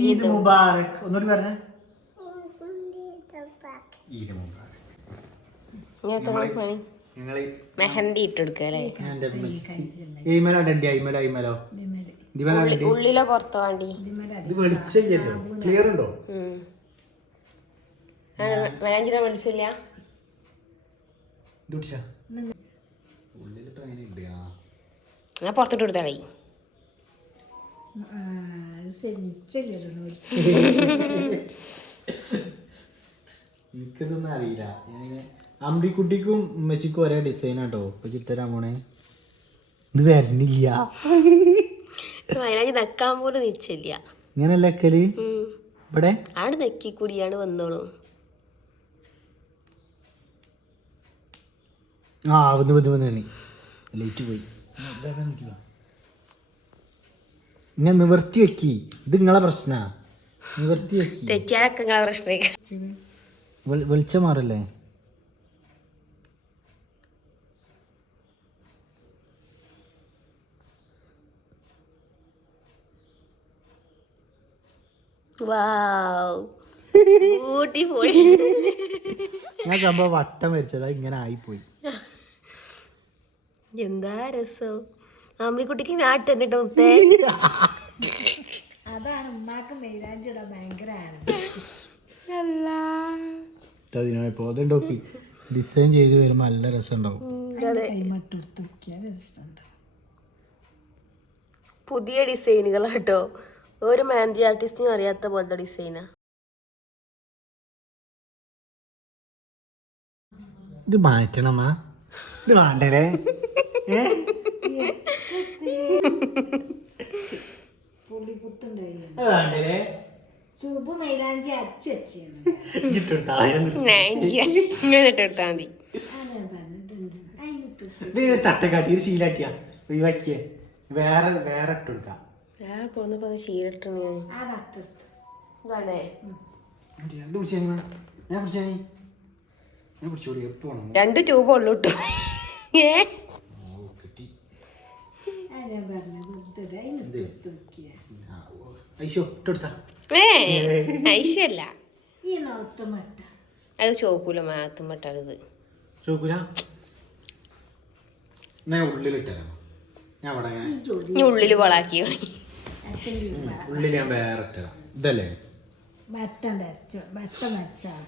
ഈദ് മുബാറക്. ഒന്നുകൂടി പറഞ്ഞേ. ഈദ് മുബാറക്. മെഹന്തി ഇട്ടെടുക്കുക അല്ലേ? ഉള്ളിലോ പുറത്തോ വേണ്ടി ഇത് വെളിച്ചല്ലോ ക്ലിയർ ഉണ്ടോ? വിളിച്ചില്ല. പുറത്തോട്ട് കൊടുത്താളേ എനിക്കിതൊന്നും അറിയില്ല. ഞാനിങ്ങനെ അമ്പിക്കുട്ടിക്കും ഉമ്മച്ചിക്കും ഒരേ ഡിസൈൻ ആട്ടോ. ഇപ്പൊ ചിത്തരാൻ പോണേ. ഇത് വരണില്ല. മൈലാഞ്ചി നിക്കാൻ പോലും നിശ്ചയില്ല. ഇങ്ങനല്ല വെക്കൽ? ഇവിടെ? ആട് നെക്കി കൂടിയാണ് വന്നോളൂ. ആ വന്ന് വന്ന് വന്ന് ലൈറ്റ് പോയി. ഇതാക്കാൻ നോക്കിയതാ. ഇങ്ങനെ നിവർത്തി വെക്കി. ഇത് നിങ്ങളെ പ്രശ്ന. നിവർത്തി വെക്കി. തെറ്റിയാലൊക്കെ നിങ്ങളെ പ്രശ്നം. വെൾ- വെളിച്ചം മാറല്ലേ? ഞാൻ സംഭവം വട്ടം വരച്ചതാ ഇങ്ങനെ ആയിപ്പോയി. എന്താ രസം? ആമ്പിക്കുട്ടിക്ക് നാട്ട് എന്നിട്ട് മുത്തേ. അതാണ് ഉമ്മാക്ക് മെയിലാഞ്ചിടാ ഭയങ്കര അതിനായപ്പോ അതുണ്ടോക്കി ഡിസൈൻ ചെയ്ത് വരുമ്പോ നല്ല രസം ഉണ്ടാവും കൈമട്ടെടുത്ത് നോക്കിയാൽ രസമുണ്ട്. പുതിയ ഡിസൈനുകൾ കേട്ടോ ഒരു മെഹന്തി ആർട്ടിസ്റ്റിനും അറിയാത്ത പോലത്തെ ഡിസൈനാ ഇത് മാറ്റണമാ? ഇത് വേണ്ടല്ലേ? ഏ? വേണ്ടല്ലേ സൂപ്പ് മൈലാഞ്ചി അരച്ച് വെച്ചാണ്. ഇങ്ങനെ മതി. ശീലാക്കിയ. ഒഴിവാക്കിയ വേറെ വേറെ വേറെ രണ്ട് ട്യൂബ് ഉള്ളു കേട്ടോ ഏ? ഐശ്വല്ല അത് ചോക്കൂല ചോക്കൂല? ഞാൻ അവിടെ ഇനി കൊളാക്കി ഉള്ളിൽ ഞാൻ വേറെ ഇട്ടരാം. ഇതല്ലേ? വട്ടം വരച്ചു. വട്ടം വരച്ചാണ്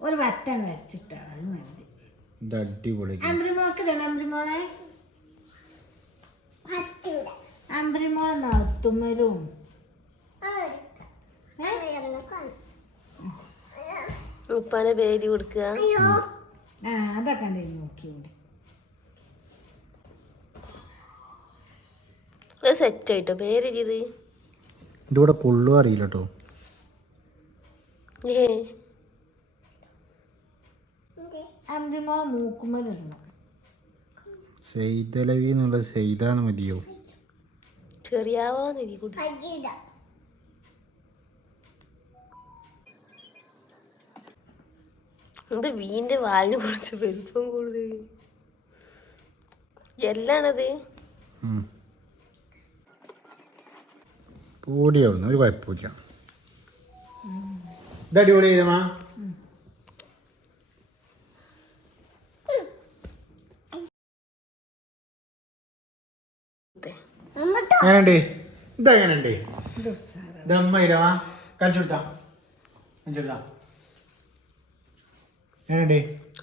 ഒരു വട്ടം വരച്ചിട്ടാണ് അത് മതി. അടിപൊളി അമ്പിളിമോക്കിടണം അമ്പിളിമോളെ അമ്പിളിമോളെ നോത്തുമ്മലും ഉപ്പാനെ പേര് കൊടുക്കുക. ആ അതൊക്കെ അത് സെറ്റ് ആയിട്ടോ? പേര് ഇത് ഇതിവിടെ കൊള്ളു അറിയില്ല കേട്ടോ എന്നുള്ള സെയ്താണ് മതിയോ? ചെറിയാവോ നിധി കൂടി ഇത് വീന്റെ വാലിന് കുറച്ച് വലിപ്പം കൂടുതൽ എല്ലാണത്? പൊടിയാവുന്നു ഒരു കുഴപ്പമില്ല. ഇത് അടിപൊളി ചെയ്തമാ എങ്ങനെയുണ്ട്? ഇതെങ്ങനെയുണ്ട്? ഇതമ്മ ഇരവാ? കാണിച്ചുകൊടുത്താ കാണിച്ചുകൊടുത്താ എങ്ങനെയുണ്ട്?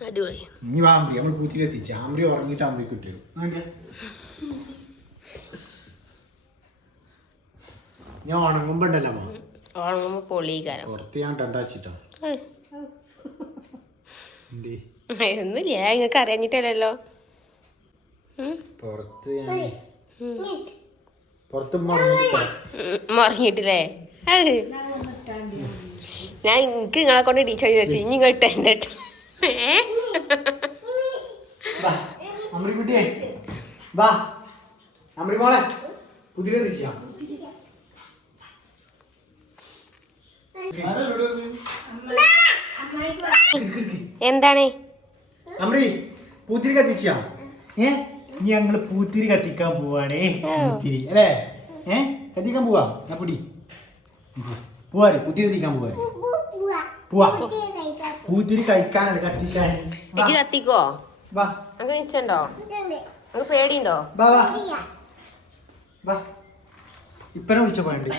അടിപൊളി. ഇനി വാമ്പി നമ്മൾ പൂത്തിലെത്തിച്ച് ആമ്പ്രി ഉറങ്ങിയിട്ട് ആമ്പ്രി നോക്കിയാ ഞാൻ ഉണങ്ങുമ്പോ ഉണ്ടല്ലോ അമ്മ ഉണങ്ങുമ്പോ പുറത്ത് ഞാൻ ടണ്ടാച്ചിട്ടാ ഒന്നുമില്ല. നിങ്ങൾക്ക് അറിയാഞ്ഞിട്ടല്ലോ പുറത്ത് ഞാൻ പുറത്ത് മറിഞ്ഞിട്ടില്ലേ അത് ഞാൻ എനിക്ക് നിങ്ങളെ കൊണ്ട് ടീച്ചർ ചോദിച്ചു. ഇനി ഇങ്ങോട്ട് എന്നെ എന്താണ്? പുതിരി കത്തിച്ചാ ഏ? ഇനി ഞങ്ങൾ പൂത്തിരി കത്തിക്കാൻ പോവാണേ. പൂത്തിരി അല്ലേ? ഏ? കത്തിക്കാൻ പോവാ? ഞാൻ പൊടി. പോവാ പൂത്തിരി കത്തിക്കാൻ പോവാ പോവാ. പൂത്തിരി കഴിക്കാനാണ് കത്തിക്കാൻ. കത്തിക്കോ? വാ. പേടിണ്ടോ നിച്ചുണ്ടോ? പേടിയുണ്ടോ? വാ വാ. വാ. ഇപ്പനെ വിളിച്ച പോയണ്ട്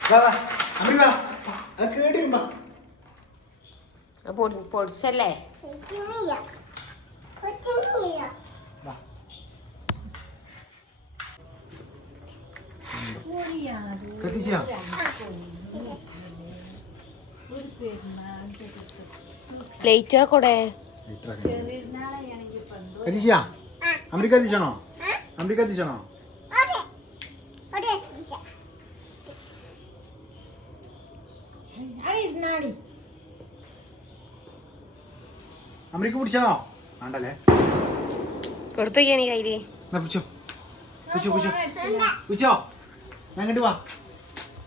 വാ. വാ അമ്മി വാ. പൊടി പൊടിച്ചല്ലേ? ലൈറ്റർ കൂടെ. കത്തിച്ചാ എത്തിച്ചണോ കത്തിച്ചണോ എത്തിച്ചണോ അവിടെ അമ്മയ്ക്ക് പിടിച്ചാണോ വേണ്ടല്ലേ? കൊടുത്തോക്കിയാണ് കയ്യിൽ പിടിച്ചോ. പിടിച്ചോ പിടിച്ചോ. പിടിച്ചോ. ഞാൻ കണ്ടു വാ.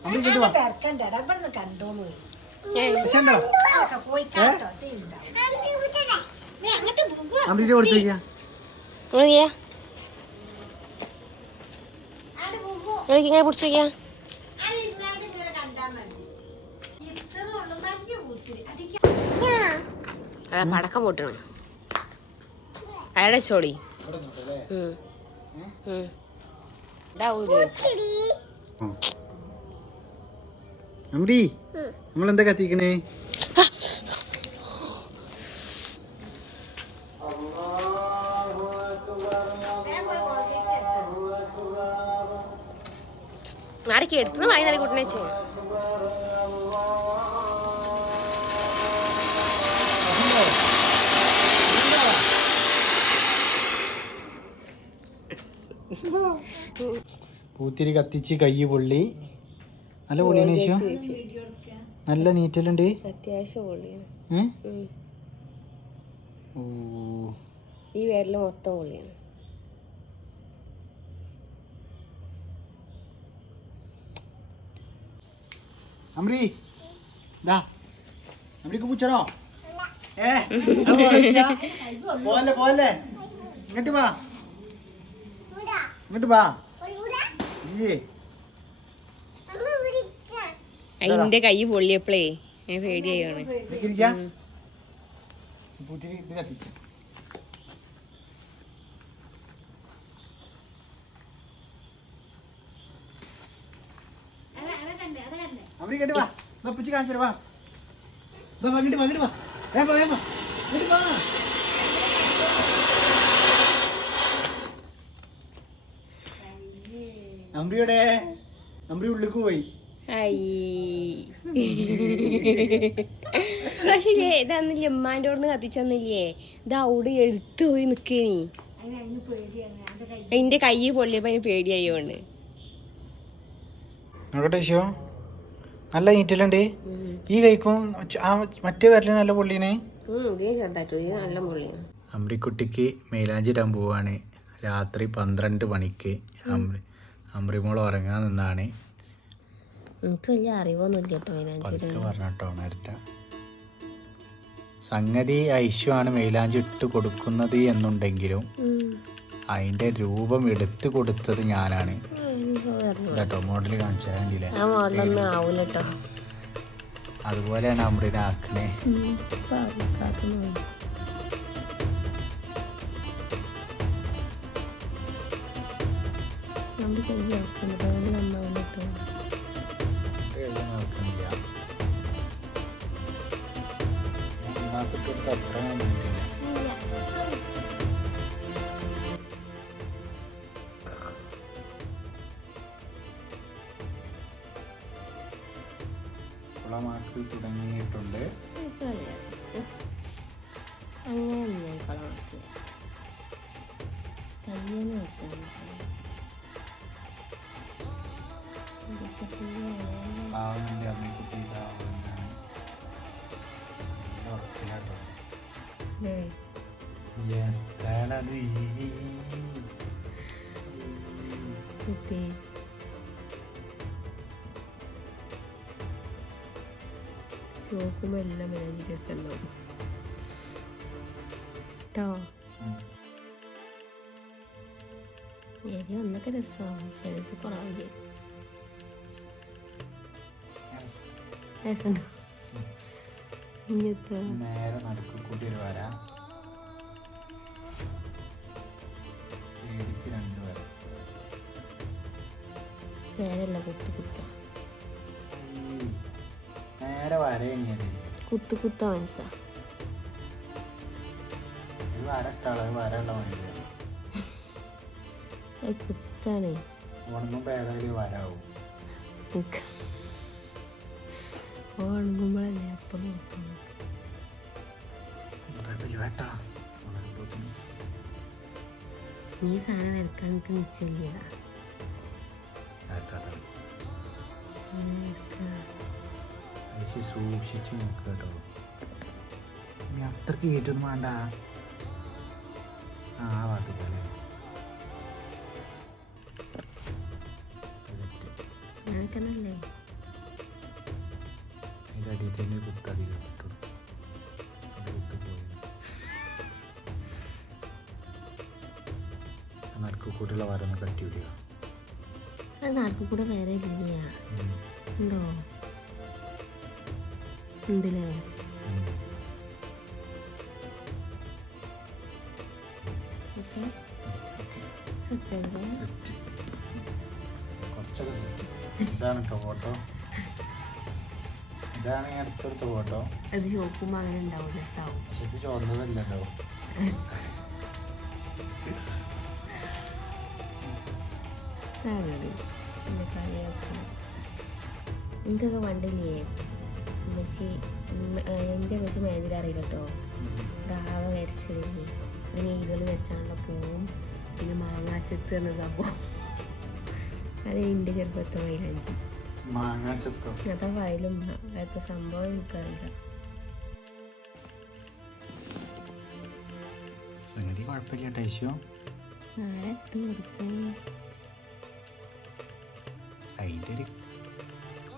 അമ്മ കണ്ടു വാ. കണ്ടോളൂ വിശണ്ടോ അതൊക്കെ പോയി കണ്ടോ തീരുണ്ടാവും അങ്ങോട്ട് പോകുക അമ്മയുടെ കൊടുത്തു വയ്ക്കാ നിങ്ങൾ ചെയ്യാ അവിടെ പോകുക നിങ്ങൾക്ക് ഇങ്ങനെ പിടിച്ചു നോക്കിയാ അവിടെ ഇരുന്നാലും ഇങ്ങനെ കണ്ടാൽ മതി ഇത്ര ഉള്ളു മഞ്ഞ കൂട്ടിരി അടിക്കാൻ പടക്കം പൊട്ടണം. അയാളെ ചോടി. നമ്മളെന്താ അമ്മടി നമ്മൾ എന്താ കത്തിക്കണേ? ആരൊക്കെ എടുത്തുനിന്ന് വാങ്ങി നല്ല കുട്ടിനെ വെച്ചേ പൂത്തിരി കത്തിച്ച് കൈ പൊള്ളി. നല്ല പൊള്ളിയാണ് ശേഷോ നല്ല നീറ്റലുണ്ട്. അത്യാവശ്യം ഈ വിരൽ മൊത്തം പൊള്ളിയാണ്. അമ്രി ദാ. അമ്രിക്ക് പൂച്ചണോ ഏ. പോവല്ലേ പോവല്ലേ. ഇങ്ങോട്ട് വാ. ഇങ്ങോട്ട് വാ. അതിന്റെ കൈ പൊള്ളിയപ്പോഴേ ഞാൻ പേടിയാണ് അമ്രി ഇങ്ങോട്ട് വാ. പിച്ച് കാണിച്ചു വാ. വാ വാ ഇങ്ങോട്ട് വാ ഇങ്ങോട്ട് വാ, വേഗം വാ ഇങ്ങോട്ട് വാ അമ്രിയുടെ നമ്പി ഉള്ളിക്ക് പോയി. പക്ഷേ ഇതന്നില്ലേ ഉമ്മാന്റെ അവിടെ നിന്ന് കത്തിച്ചൊന്നില്ലേ? ഇത് അവിടെ എടുത്തു പോയി നിക്കേനി. എന്റെ കൈ പൊള്ളിയപ്പോ അതിന് പേടിയായോണ്ട്. നോക്കട്ടെ ശിവ. നല്ല ഈറ്റലുണ്ട് ഈ കൈക്കും ആ മറ്റേ വിരലിന് നല്ല പൊള്ളിനെ അമ്പിക്കുട്ടിക്ക് അമ്രിക്കുട്ടിക്ക് മേലാഞ്ചി ഇടാൻ പോവാണ്. രാത്രി പന്ത്രണ്ട് മണിക്ക്. അമ്രി അമ്രിമോൾ ഉറങ്ങാൻ നിന്നാണ്. എനിക്ക് വലിയ അറിവൊന്നുമില്ല കേട്ടോ പതുക്കെ പറഞ്ഞിട്ടോ നേരത്തെ സംഗതി ഐശു ആണ് മൈലാഞ്ചി ഇട്ട് കൊടുക്കുന്നത് എന്നുണ്ടെങ്കിലും അതിന്റെ രൂപം എടുത്തു കൊടുത്തത് ഞാനാണ്. കേട്ടോ മോഡൽ കാണിച്ചു കേട്ടോ. അതുപോലെയാണ് അമ്രിനെ ആക്കണേ നമ്മുടെ കൈ ഇറക്കുന്നത് അതുകൊണ്ട് നന്നാവില്ല കുളമാക്കി തുടങ്ങിയിട്ടുണ്ട് അങ്ങനെ കളമാക്കി കയ്യെന്ന് വെക്കാൻ എന്താണത് കുത്തി ചോക്കുമ്പോൾ എല്ലാം മെനഞ്ഞ് രസമുണ്ടാവും. കേട്ടോ. എരി ഒന്നൊക്കെ രസമാണ് ചിലത് കുറവില്ലേ രസമുണ്ടോ? നേരെ നടുക്ക് കൂട്ടി ഒരു വര. ശരിക്ക് രണ്ട് വര നേരല്ല കുത്തു കുത്ത. നേരെ വര ഇനിയത് കുത്തു കുത്ത മനസ്സാ. ഒരു വര ഇട്ടാൾ ഒരു വര ഉള്ള മതി അത് കുത്താണേ. ഉണങ്ങുമ്പോൾ ഏതായാലും ഉണങ്ങുമ്പോഴല്ലേ അപ്പം നോക്കുന്നു വേട്ടാ നീ സാധനം വരക്കാൻ എനിക്ക് നിശ്ചയില്ല സൂക്ഷിച്ച് കേട്ടോ. നീ അത്രയ്ക്ക് കയറ്റൊന്നും വേണ്ട. ആ അതിന്റെ അടിയിൽ തന്നെ കുത്തധികം കിട്ടും നടുക്ക് കൂട്ടിയുള്ള വരന്ന് കട്ടി അത് നാട്ടിൽ കൂടെ വേറെ ഇല്ല ഉണ്ടോ? ഉണ്ടല്ലേ? ഓക്കെ. സത്യമല്ലേ സെറ്റ്. കുറച്ചൊക്കെ സെറ്റ്. ഇതാണ് കേട്ടോ ഫോട്ടോ. ഇതാണ് ഈ അടുത്തെടുത്ത ഫോട്ടോ. അത് ചോക്കുമ്പോൾ അങ്ങനെ ഉണ്ടാവും രസമാവും പക്ഷെ ഇത് ചോർന്നതല്ലല്ലോ. കളി എന്റെ കളിയാക്കണം എനിക്കൊക്കെ പണ്ടില്ലേ ഉമ്മച്ചി എന്റെ ഉമ്മച്ചി മേതിൽ അറിയില്ല കേട്ടോ ആകെ വരച്ചിരുന്നു പിന്നെ ഈകൾ വരച്ചാണല്ലോ പൂവും. പിന്നെ മാങ്ങാച്ചത്ത് എന്ന സംഭവം. അത് എന്റെ ചെറുപ്പത്തെ മൈലാഞ്ചി അതാ വയലും അതൊക്കെ സംഭവം എനിക്കറിയില്ല സംഗതി കുഴപ്പമില്ല ടേശോ ആരെടുത്ത് അതിന്റെ ഒരു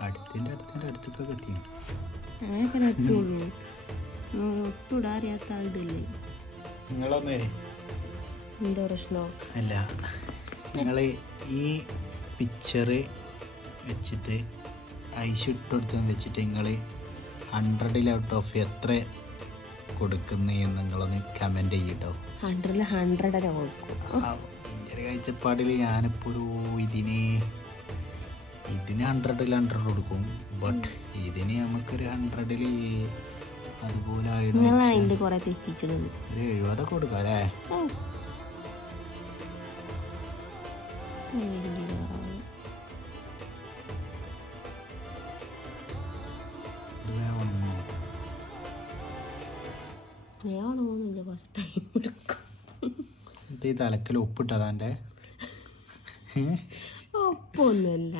അടുത്തിന്റെ അടുത്തിന്റെ അടുത്തൊക്കെ എത്തി അങ്ങനെയൊക്കെ എത്തുള്ളൂ ഒട്ടും ഇടാൻ അറിയാത്ത ആളുടെ നിങ്ങളൊന്നേ എന്തോ പ്രശ്നമോ അല്ല നിങ്ങൾ ഈ പിക്ചർ വെച്ചിട്ട് ഐസ് ഇട്ടെടുത്ത് വെച്ചിട്ട് നിങ്ങൾ ഹൺഡ്രഡിൽ ഔട്ട് ഓഫ് എത്ര കൊടുക്കുന്നു എന്ന് നിങ്ങളൊന്ന് കമന്റ് ചെയ്യട്ടോ. ഹൺഡ്രഡിൽ ഹൺഡ്രഡ് കൊടുക്കും. എന്റെ ഒരു കാഴ്ചപ്പാടിൽ ഞാനിപ്പോൾ ഒരു ഇതിന് ഇതിന് ഹൺഡ്രഡിൽ ഹൺഡ്രഡ് കൊടുക്കും. ബട്ട് ഇതിന് നമുക്കൊരു ഹൺഡ്രഡിൽ അതുപോലെ ഒരു എഴുപതൊക്കെ കൊടുക്കാം അല്ലേ? ഇത് ഈ തലക്കിൽ ഉപ്പിട്ടതാ എന്റെ ഒപ്പൊന്നുമില്ല